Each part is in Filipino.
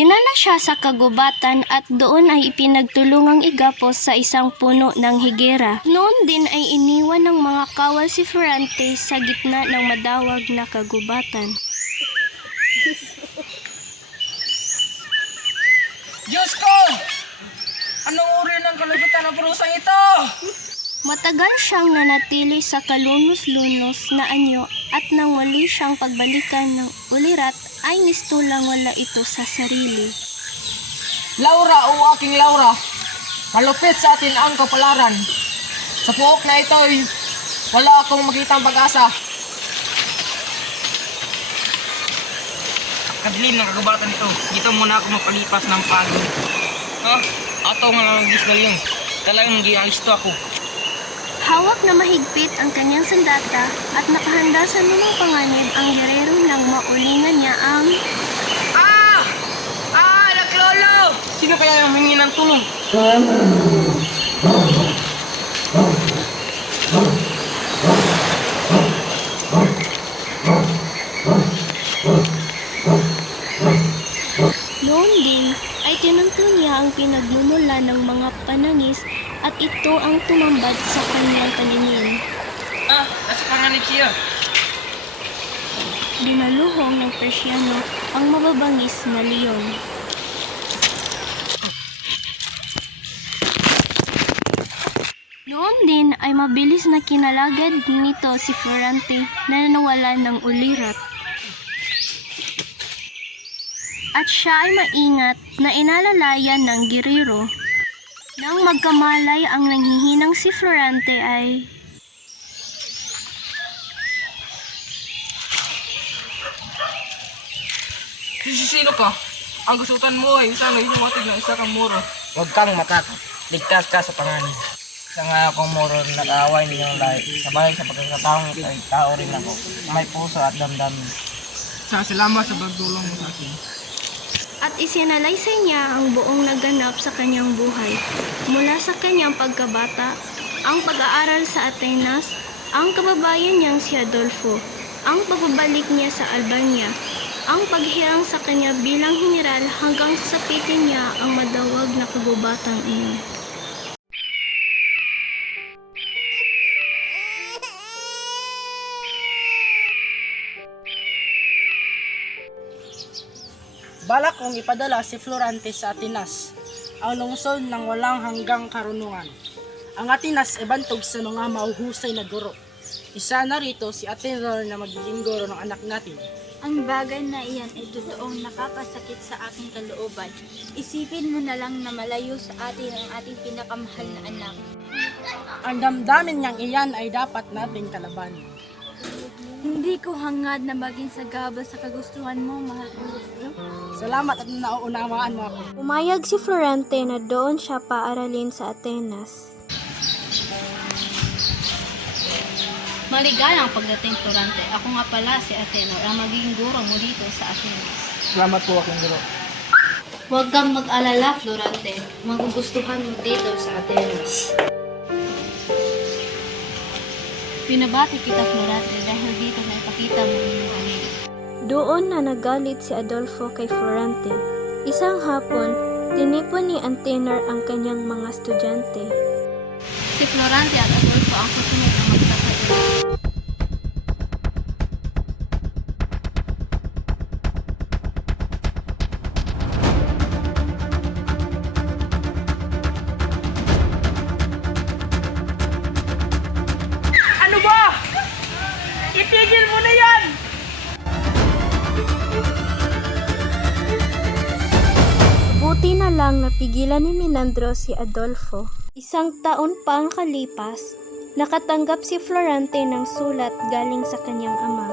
Dinala siya sa kagubatan at doon ay ipinagtulungang igapos sa isang puno ng higera. Noon din ay iniwan ng mga kawal si Florante sa gitna ng madawag na kagubatan. Diyos ko! Anong uri ng kalugutan ng prusang ito? Matagal siyang nanatili sa kalunos-lunos na anyo at nang muli siyang pagbalikan ng ulirat ay mistulang wala ito sa sarili. Laura o aking Laura, malupit sa atin ang kapalaran. Sa puok na ito ay wala akong makitang pag-asa. Kadilim ng kagubatan ito. Dito muna ako mapalipas ng pagod. Ha? Ato nga gis na yun. Talagang gialisto ako. Hawak na mahigpit ang kanyang sandata at nakahanda sa lumang panganib ang gerero nang maulingan niya ang... Ah! Ah! Naklolo! Sino kaya yung humingi ng tulong? Noon din ay tinunto niya ang pinagmumula ng mga panangis at ito ang tumambad sa kanyang paningin. Ah! Nasa panganib siya. Dinaluhong ng Persiano ang mababangis na leon. Noon din ay mabilis na kinalagad nito si Florante na nawalan ng ulirat. At siya ay maingat na inalalayan ng girero. Nang magkamalay ang nanghihinang si Florante ay... Sino ka? Ang gustutan mo ay isang hinumatid ng isa kang muro. Huwag kang matakot. Ligtas ka sa panganib. Isa nga akong muro na nag-aaway ninyong lahi. Sabay sa pagkakataong ito ay tao rin ako. May puso at damdamin. Salamat sa pagdulong mo sa akin. At isinalaysay niya ang buong naganap sa kanyang buhay. Mula sa kanyang pagkabata, ang pag-aaral sa Atenas, ang kababayan niyang si Adolfo, ang pagbabalik niya sa Albania, ang paghirang sa kanya bilang general hanggang sa sapitin niya ang madawag na kagubatang iyon. Balak kong ipadala si Florante sa Atenas, ang lungsod ng walang hanggang karunungan. Ang Atenas ay bantog sa mga mauhusay na guro. Isa na rito si Atenor na magiging guro ng anak natin. Ang bagay na iyan ay totoong nakakasakit sa aking kalooban. Isipin mo na lang na malayo sa atin ang ating pinakamahal na anak. Ang damdamin niyang iyan ay dapat nating kalabanin. Hindi ko hangad na maging sagabal sa kagustuhan mo, mahal ko. Salamat at nauunawaan mo ako. Umayag si Florante na doon siya paaralin sa Atenas. Maligalang pagdating Florante. Ako nga pala si Atenor, ang magiging guro mo dito sa Atenas. Salamat po aking guro. Huwag kang mag-alala, Florante. Magugustuhan mo dito sa Atenas. Pinabati kita, Florante, dahil dito na ipakita mo ang iyong galing. Doon na nagalit si Adolfo kay Florante. Isang hapon, tinipon ni Antenor ang kanyang mga estudyante. Si Florante at Adolfo ang susunod na magsasagot. Ano ba? Itigil mo na yan! Buti na lang napigilan ni Menandro si Adolfo. Isang taon pa ang kalipas, nakatanggap si Florante ng sulat galing sa kanyang ama.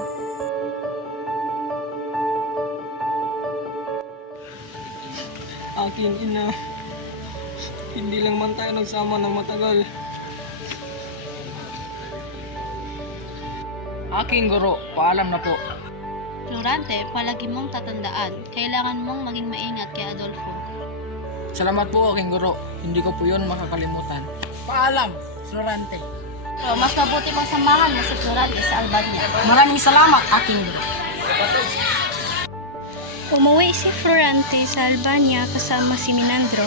Aking ina, hindi lang man tayo nagsama ng matagal. Aking guro, paalam na po. Florante, palagi mong tatandaan, kailangan mong maging maingat kay Adolfo. Salamat po aking guro, hindi ko po yun makakalimutan. Paalam, Florante. So, mas mabuti pang samahan mo si Florante sa Albania. Maraming salamat, aking guro. Umuwi si Florante sa Albania kasama si Minandro.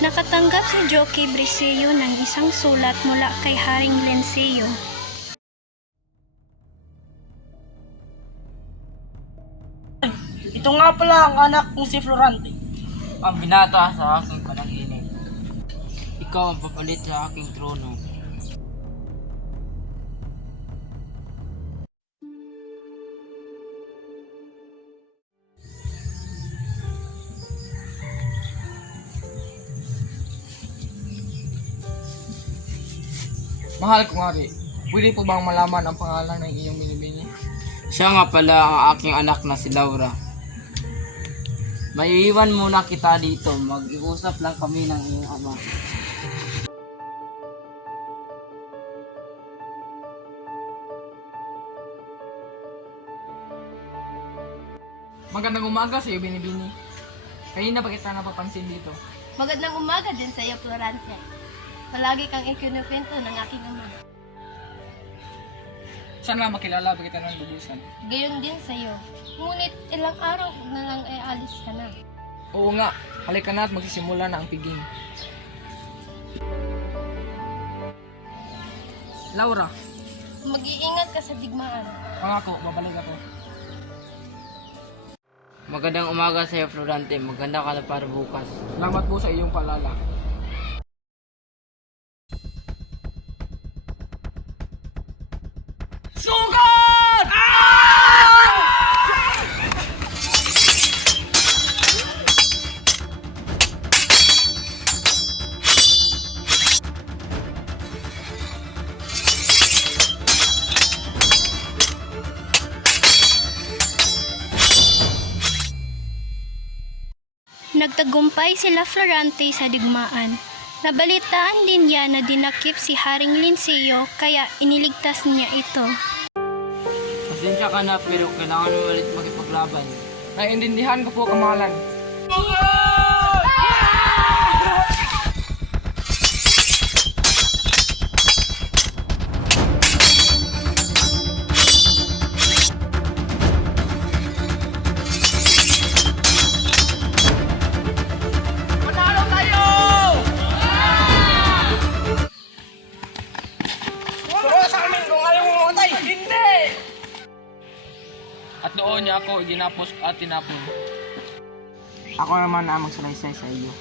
Nakatanggap si Jockey Briseyo ng isang sulat mula kay Haring Lenceo. Ito nga pala ang anak kong si Florante. Ang binata sa aking panaginip. Ikaw ang papalit sa aking trono. Mahal kong hari, pwede po bang malaman ang pangalan ng iyong binibini? Siya nga pala ang aking anak na si Laura. Maiiwan muna kita dito. Mag-iusap lang kami ng iyong ama. Magandang umaga sa iyo, binibini. Kanina ba kita napapansin dito? Magandang umaga din sa iyo, Florante. Palagi kang ikinukwento ng aking ama. Sana makilala ba kita ng lubusan? Gayon din sa iyo. Ngunit ilang araw na lang ay alis ka na. Oo nga, halika na at magsisimula na ang piging. Laura, Mag-iingat ka sa digmaan. pangako, babalik ako. Magandang umaga sa iyo, Florante. Maganda ka na para bukas. Salamat po sa iyong paalala. Nagtagumpay sila Florante sa digmaan. Nabalitaan din niya na dinakip si Haring Linceo kaya iniligtas niya ito. Pasensya ka na pero kailangan mo ulit makipaglaban. Naiintindihan ko po, kamahalan. At doon niya ako ginapos at tinapon. Ako naman ang magsalaysay sa iyo.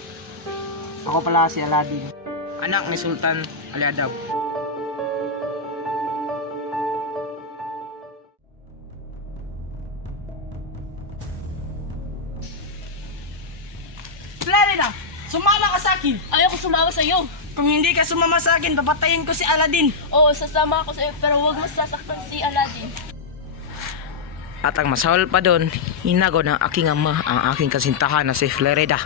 Ako pala si Aladdin, anak ni Sultan Aliadab. Clarina, sumama ka sa akin. Ayoko sumama sa iyo. Kung hindi ka sumama sa akin, papatayin ko si Aladdin. Oo, sasama ako sa iyo pero huwag mo sasaktan si Aladdin. At ang masahol pa doon, inago ng aking ama ang aking kasintahan na si Florida.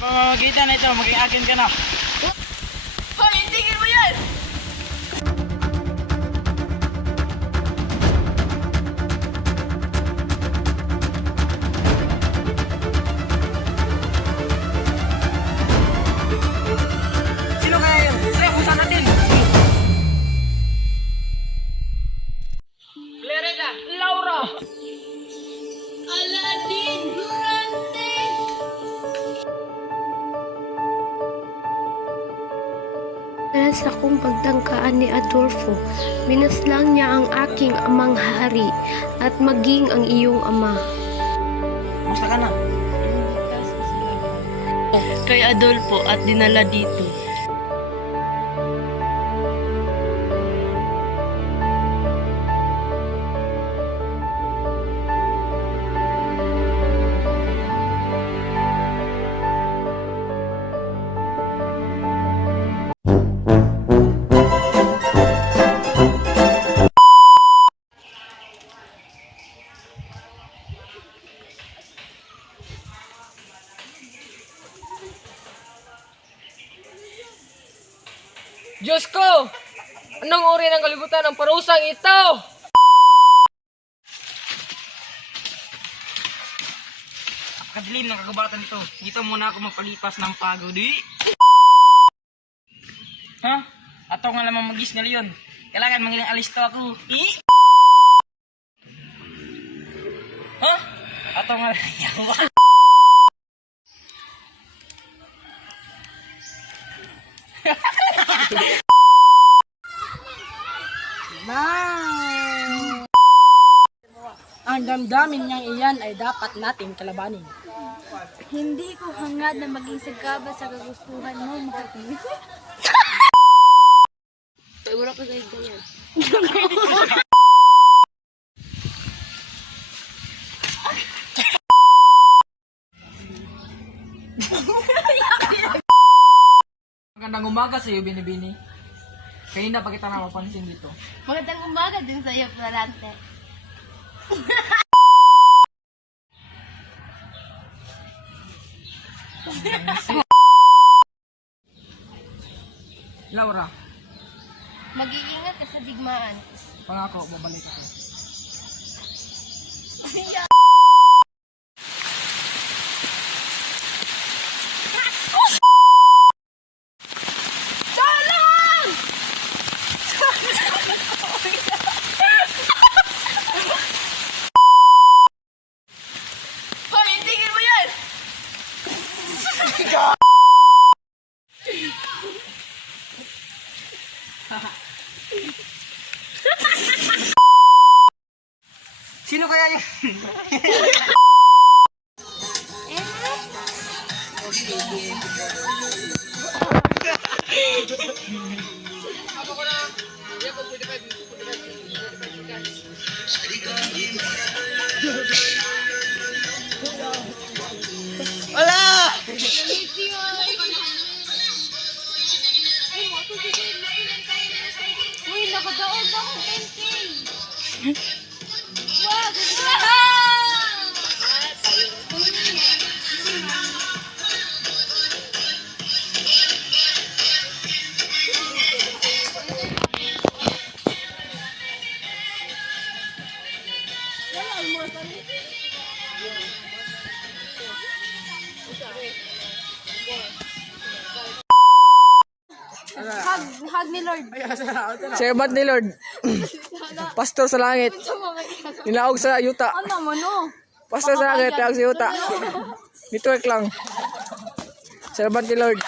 Pamamagitan na ito, maging akin ka na. Hoy, tigil mo yan! Sino kaya yun? Sige, pusa natin! Florida! Laura! Aladdin! Durante! Dahil sa kong pagtangkaan ni Adolfo, minaslang niya ang aking amang hari at maging ang iyong ama. Musta ka na? Kay Adolfo at dinala dito. Diyos ko! Anong uri ng kalibutan ng parusang ito? Kadilim ng kagubatan ito. Dito muna ako magpalipas ng pagod. Ha? ato nga lamang magis nga leon. Kailangan mangilang alisto ako. Huh? Ato nga yawa. Now, ang damdamin niyang iyan ay dapat natin kalabanin. Hindi ko hangad na maging sagaba sa kagustuhan mo, mahal ko. Wala ka guys ganyan. Magandang umaga sa iyo, Binibini. Kayo na pa kita na mapansin dito. Magandang umaga din sa iyo, Florante. Laura, Mag-iingat ka sa digmaan. pangako, babalik ako. Sino kaya yun? Wala! Uy, nakadaog ako 10K. Hug ni Lord. Servant ni Lord. Pastor sa langit. Nilaog sa yuta. Ano mo no? Pastor sa langit, nilaog sa yuta. Network lang. Servant ni Lord.